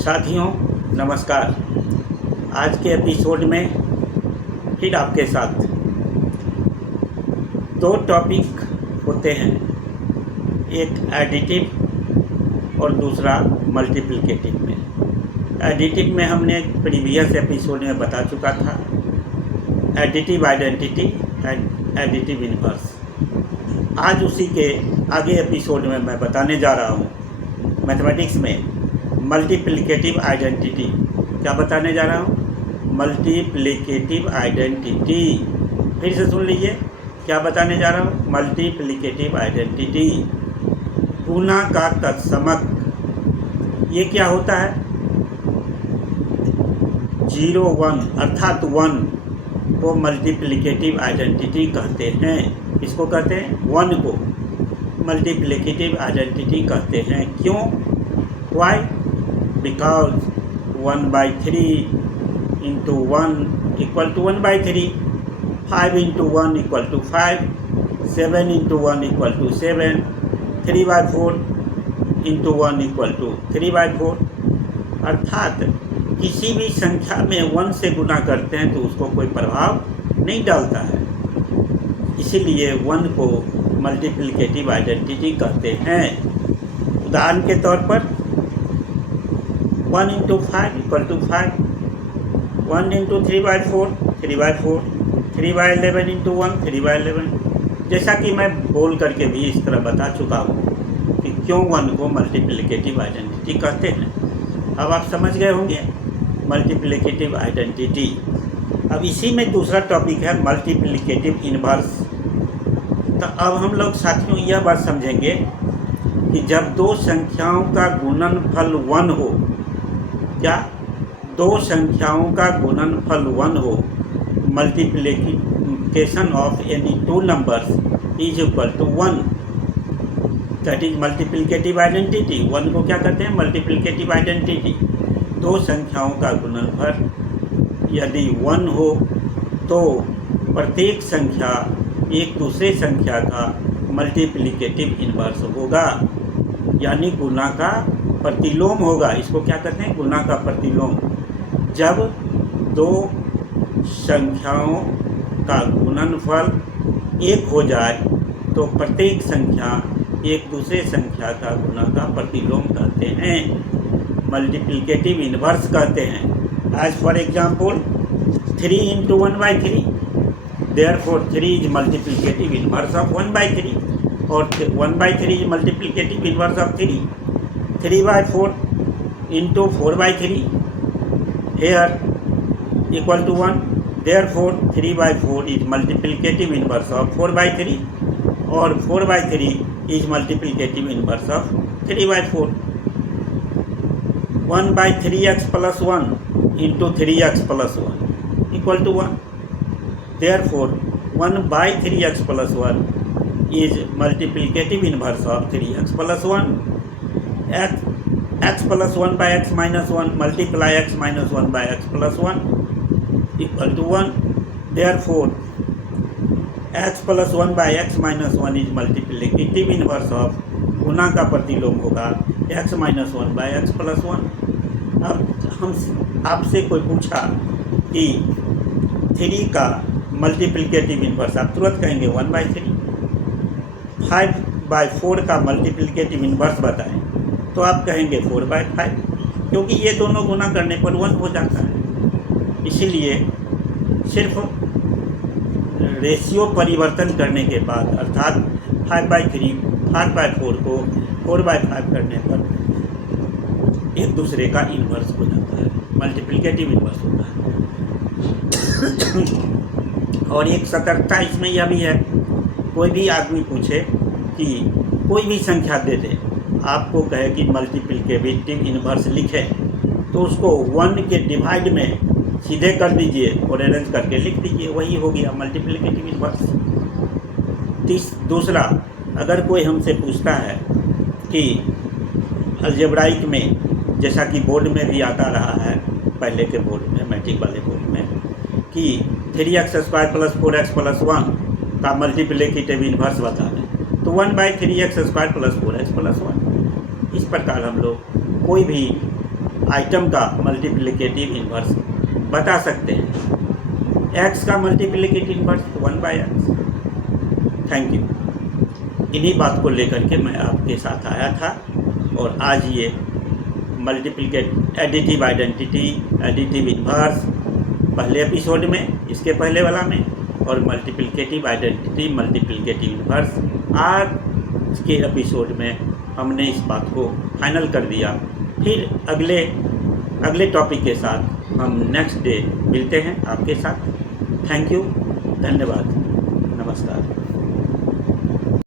साथियों नमस्कार। आज के एपिसोड में फिर आपके साथ दो टॉपिक होते हैं, एक एडिटिव और दूसरा मल्टीप्लिकेटिव में। एडिटिव में हमने प्रीवियस एपिसोड में बता चुका था, additive identity and additive inverse. आज उसी के आगे एपिसोड में मैं बताने जा रहा हूँ मैथमेटिक्स में मल्टीप्लिकेटिव आइडेंटिटी। क्या बताने जा रहा हूँ? Multiplicative identity. फिर से सुन लीजिए, क्या बताने जा रहा हूँ? Multiplicative identity. गुणा का तत्समक। ये क्या होता है? 0 1 अर्थात 1 को मल्टीप्लिकेटिव आइडेंटिटी कहते हैं। इसको कहते हैं 1 को मल्टीप्लिकेटिव आइडेंटिटी कहते हैं। क्यों? Why? Because 1/3 into 1 equal to 1/3, 5 into 1 equal to 5, 7 into 1 equal to 7, 3/4 into 1 equal to 3/4। अर्थात किसी भी संख्या में 1 से गुणा करते हैं तो उसको कोई प्रभाव नहीं डालता है, इसीलिए 1 को मल्टीप्लिकेटिव आइडेंटिटी कहते हैं। उदाहरण के तौर पर 1 into 5 equal to 5, 1 into 3/4 3/4, 3/11 into 1 3/11। जैसा कि मैं बोल करके भी इस तरह बता चुका हूँ कि क्यों 1 को मल्टीप्लिकेटिव आइडेंटिटी कहते हैं। अब आप समझ गए होंगे मल्टीप्लिकेटिव आइडेंटिटी। अब इसी में दूसरा टॉपिक है मल्टीप्लिकेटिव इन्वर्स। तो अब हम लोग साथियों यह बात समझेंगे कि जब दो संख्याओं का गुणनफल 1 हो, क्या दो संख्याओं का गुणनफल 1 हो, multiplication of any two numbers is equal to 1, that is multiplicative identity. 1 को क्या कहते हैं? Multiplicative identity. दो संख्याओं का गुणनफल यदि 1 हो तो प्रत्येक संख्या एक दूसरे संख्या का मल्टीप्लिकेटिव इन्वर्स होगा, यानी गुणा का प्रतिलोम होगा। इसको क्या कहते हैं? गुणा का प्रतिलोम। जब दो संख्याओं का गुणनफल 1 हो जाए तो प्रत्येक संख्या एक दूसरे संख्या का गुणा का प्रतिलोम कहते हैं, मल्टीप्लिकेटिव इन्वर्स कहते हैं। As for example 3 into 1/3, therefore 3 is multiplicative inverse of 1/3, और 1/3 is multiplicative inverse of 3. 3/4 into 4/3 here equal to 1. Therefore 3/4 is multiplicative inverse of 4/3, और 4/3 is multiplicative inverse of 3/4. 1/3x plus 1 into 3x plus 1 equal to 1. Therefore 1/3x plus 1 is multiplicative inverse of 3x plus 1. x plus 1 by x minus 1 multiply x minus 1 by x plus 1 equal to 1. Therefore x plus 1 by x minus 1 is multiplicative inverse of, गुणा का प्रतिलोम होगा x minus 1 by x plus 1। अब हम आपसे कोई पूछा कि 3 का मल्टीप्लिकेटिव इन्वर्स, आप तुरंत कहेंगे 1/3। 5/4 का मल्टीप्लिकेटिव इन्वर्स बताएं तो आप कहेंगे 4/5, क्योंकि ये दोनों गुणा करने पर 1 हो जाता है। इसीलिए सिर्फ रेशियो परिवर्तन करने के बाद, अर्थात 5/3 5/4 को 4/5 करने पर एक दूसरे का इन्वर्स हो जाता है, मल्टीप्लिकेटिव इन्वर्स होता है। और एक सतर्कता इसमें यह भी है, कोई भी आदमी पूछे कि कोई भी संख्या दे दे, आपको कहे कि मल्टीप्लिकेटिव इन्वर्स लिखे, तो उसको 1 के डिवाइड में सीधे कर दीजिए और अरेंज करके लिख दीजिए, वही हो गया मल्टीप्लिकेटिव इन्वर्स। दूसरा, अगर कोई हमसे पूछता है कि अलजेब्राइक में, जैसा कि बोर्ड में भी आता रहा है, पहले के बोर्ड में, मैट्रिक वाले बोर्ड में, कि 3x² + 4x + 1 का मल्टीप्लिकेटिव इन्वर्स बता दें, तो 1/3x² + 4x + 1। इस प्रकार हम लोग कोई भी आइटम का मल्टीप्लिकेटिव इन्वर्स बता सकते हैं। x का multiplicative inverse 1/x। Thank you. इन्हीं बात को लेकर के मैं आपके साथ आया था और आज ये मल्टीप्लिकेट एडिटिव आइडेंटिटी, एडिटिव इन्वर्स पहले एपिसोड में, इसके पहले वाला में, और मल्टीप्लिकेटिव आइडेंटिटी, मल्टीप्लिकेटिव इन्वर्स आज के एपिसोड में हमने इस बात को फाइनल कर दिया। फिर अगले टॉपिक के साथ हम नेक्स्ट डे मिलते हैं आपके साथ। थैंक यू, धन्यवाद, नमस्कार।